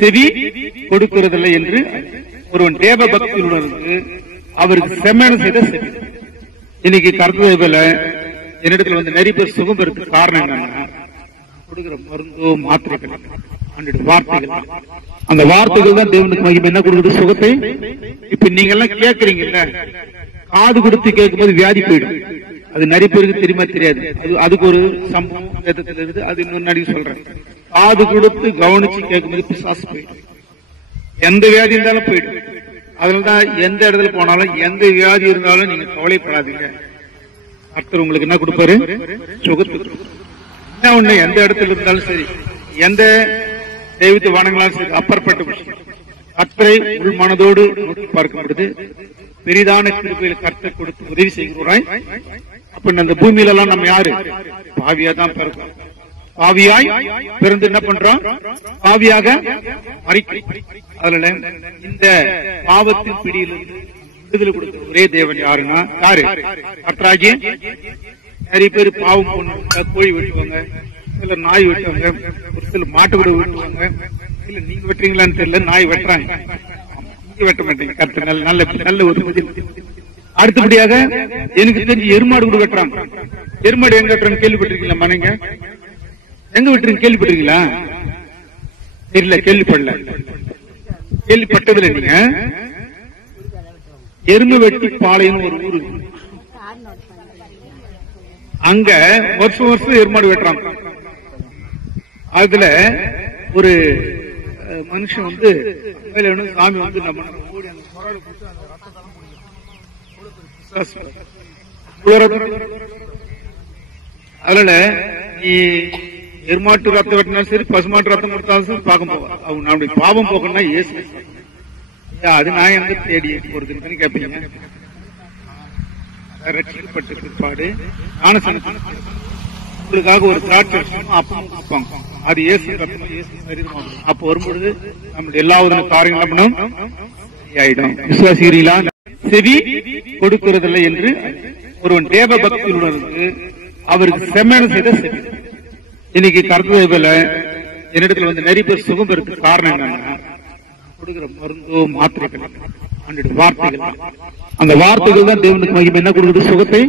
செவி கொடுக்கிறதில்லை என்று ஒருவன் தேவ பக்தியுடன் அவருக்கு செம்மன செய்த செவி. இன்னைக்கு கருத்துல என்னிடத்துல வந்து நிறைய பேர் சுகம் பெறதுக்கு காரணம் என்னன்னா கொடுக்கிற மருந்தோ மாத்திரைகள் வார்த்தைகள். அந்த வார்த்தைகள் தான் தேவனுக்கு மகிமை என்ன கொடுக்குறது? சுகத்தை. இப்ப நீங்க எல்லாம் கேட்கறீங்கல்ல, காது கொடுத்து கேட்கும் போது வியாதி போயிடும். அது நிறைய பேருக்கு தெரியுமா தெரியாது. அதுக்கு ஒரு சம்பவம் வேதத்துல இருக்குது, அது இன்னொரு சொல்றேன். காது கொடுத்து கவனிச்சு கேட்கும்போது பிசாசு போயிடும், எந்த வியாதி இருந்தாலும் போயிடும். அதனாலதான் எந்த இடத்துல போனாலும் எந்த வியாதி இருந்தாலும் நீங்க கவலைப்படாதீங்க. கர்த்தர் உங்களுக்கு என்ன கொடுப்பாரு? சுகத்துக்கு. என்ன ஒண்ணு, எந்த இடத்துல இருந்தாலும் சரி, எந்த தெய்வத்தை வணங்கலாம் சரி, அப்பாற்பட்ட விஷயம். கர்த்தரை உள் மனதோடு நோக்கி பார்க்கப்படுது. பெரிதான கிருபையில் கர்த்தர் கொடுத்து உதவி செய்கிறாய். அப்ப அந்த பூமியில எல்லாம் நம்ம யாரு? பாவியா தான் பிறக்கும். பாவியாய் பிறந்து என்ன பண்றோம்? பாவியாக மறிக்கிறோம். அதனால இந்த பாவத்தின் பிடியிலிருந்து விடுதலை கொடுக்கிற ஒரே தேவன் யாருன்னா யாரு? கர்த்தராகிய. நிறைய பேர் பாவம் போன கோழி வெட்டுவாங்க, சில நாய் வெட்டுவாங்க, ஒரு சில மாட்டு கூட வெட்டுவாங்க. இல்ல நீங்க வெட்டுறீங்களான்னு தெரியல, நாய் வெட்டுறாங்க, நீங்க வெட்ட மாட்டீங்க. கர்த்தர் நல்ல நல்ல ஒரு பதில். அடுத்தபடியாக எனக்கு தெரிஞ்சு எருமாடு கூட வெட்டுறாங்க. எருமாடு எங்க வெட்டுறாங்க கேள்விப்பட்டிருக்கீங்களா? மனைங்க எங்க வெட்டுறீங்க கேள்விப்பட்டிருக்கீங்களா? தெரியல, கேள்விப்படல, கேள்விப்பட்டதில்லை. நீங்க எருமை வெட்டி பாளையம் ஒரு ஊரு, அங்க வருஷம் வருஷம் எருமாடு வெட்டுறாங்க. அதுல ஒரு மனுஷன் வந்து சாமி வந்து நம்ம அதனால நீ எருமாட்டு ரத்தம் வெட்டினாலும் சரி, பசுமாட்டு ரத்தம் கொடுத்தாலும் சரி பார்க்க போவான். அவங்க நம்முடைய பாவம் போகணும்னா ஏசு. அது நான் எங்க தேடி போறதுன்னு கேட்பீங்க. ரட்சிக்கப்பட்ட பிற்பாடு உங்களுக்காக ஒரு திராட்சை அப்பம் கொடுப்பாங்க. அது ஏசு ரத்தம், ஏசு சரீரம். அப்ப வரும்பொழுது நம்முடைய எல்லா விதமான காரியங்களும் ஆயிடும். விசுவாசிக்கிறீங்களா? செவி கொடுக்கிறதில்லை என்று ஒருவன் தேவ பக்தியுடன் அவருக்கு செம்மன செய்த செவி. இன்னைக்கு கருத்துல என்னிடத்துல வந்து நிறைய பேர் சுகம் பெறதுக்கு காரணம் என்னன்னா கொடுக்கிற மருந்தோ மாத்திரைகள் வார்த்தைகள். அந்த வார்த்தைகள் தான் தேவனுக்கு மகிமை என்ன கொடுக்குறது? சுகத்தை.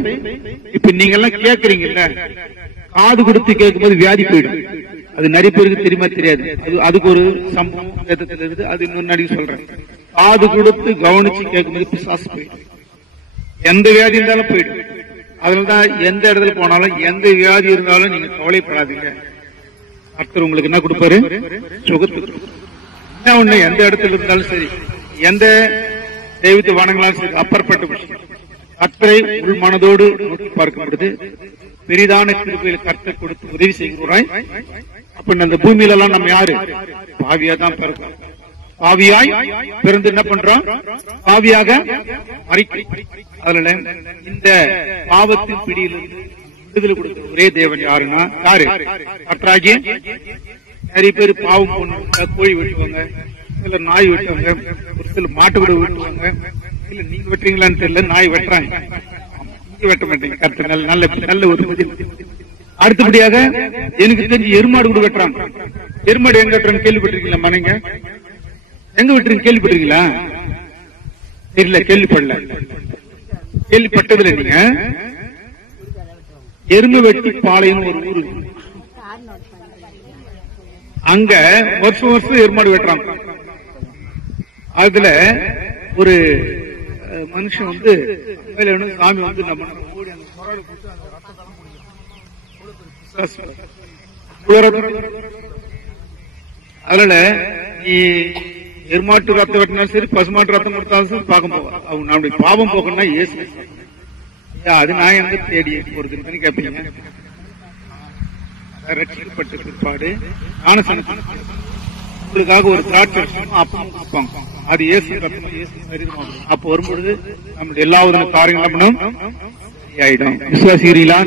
இப்ப நீங்க எல்லாம் கேட்கறீங்கல்ல, காது கொடுத்து கேட்கும் போது வியாதி போயிடும். அது நிறைய பேருக்கு தெரியுமா தெரியாது. அதுக்கு ஒரு சம்பவம் வேதத்துல இருக்குது, அது இன்னொரு சொல்றேன். காது கொடுத்து கவனிச்சு கேட்கும்போது பிசாசு போயிடும், எந்த வியாதி இருந்தாலும் போயிடும். அதனாலதான் எந்த இடத்துல போனாலும் எந்த வியாதி இருந்தாலும் நீங்க கவலைப்படாதீங்க. கர்த்தர் உங்களுக்கு என்ன கொடுப்பாரு? சுகத்துக்கு. என்ன ஒண்ணு, எந்த இடத்துல இருந்தாலும் சரி, எந்த தெய்வத்தை வணங்கலாம் சரி, அப்பாற்பட்ட விஷயம். கர்த்தரை உள் மனதோடு நோக்கி பார்க்கப்படுது. பெரிதான கிருபையில் கர்த்தர் கொடுத்து உதவி செய்கிறாய். அப்ப அந்த பூமியில எல்லாம் நம்ம யாரு? பாவியா தான் பிறக்கும். பாவியாய் பிறந்து என்ன பண்றோம்? பாவியாக மறிக்கிறோம். அதனால இந்த பாவத்தின் பிடியிலிருந்து விடுதலை கொடுக்கிற ஒரே தேவன் யாருன்னா யாரு? கர்த்தராகிய. நிறைய பேர் பாவம் போன கோழி வெட்டுவாங்க, சில நாய் வெட்டுவாங்க, ஒரு சில மாட்டு கூட வெட்டுவாங்க. இல்ல நீங்க வெட்டுறீங்களான்னு தெரியல, நாய் வெட்டுறாங்க, நீங்க வெட்ட மாட்டீங்க. கர்த்தர் நல்ல நல்ல ஒரு பதில். அடுத்தபடியாக எனக்கு தெரிஞ்சு எருமாடு கூட வெட்டுறாங்க. எருமாடு எங்க வெட்டுறாங்க கேள்விப்பட்டிருக்கீங்களா? மனைங்க எங்க வெட்டுறீங்க கேள்விப்பட்டிருக்கீங்களா? தெரியல, கேள்விப்படல, கேள்விப்பட்டதில்லை. நீங்க எருமை வெட்டி பாளையம் ஒரு ஊரு, அங்க வருஷம் வருஷம் எருமாடு வெட்டுறாங்க. அதுல ஒரு மனுஷன் வந்து சாமி வந்து நம்ம அதனால நீ எருமாட்டு ரத்தம் வெட்டினாலும் சரி, பசுமாட்டு ரத்தம் கொடுத்தாலும் சரி பார்க்க போவான். அவங்க நம்முடைய பாவம் போகணும்னா ஏசு. அது நான் எங்க தேடி போறதுன்னு கேட்பீங்க. ரட்சிக்கப்பட்ட பிற்பாடு உங்களுக்காக ஒரு திராட்சை அப்பம் கொடுப்பாங்க. அது ஏசு ரத்தம், ஏசு சரீரம். அப்ப வரும்பொழுது நம்முடைய எல்லா விதமான காரியங்களும் ஆயிடும். விசுவாசிக்கிறீங்களா?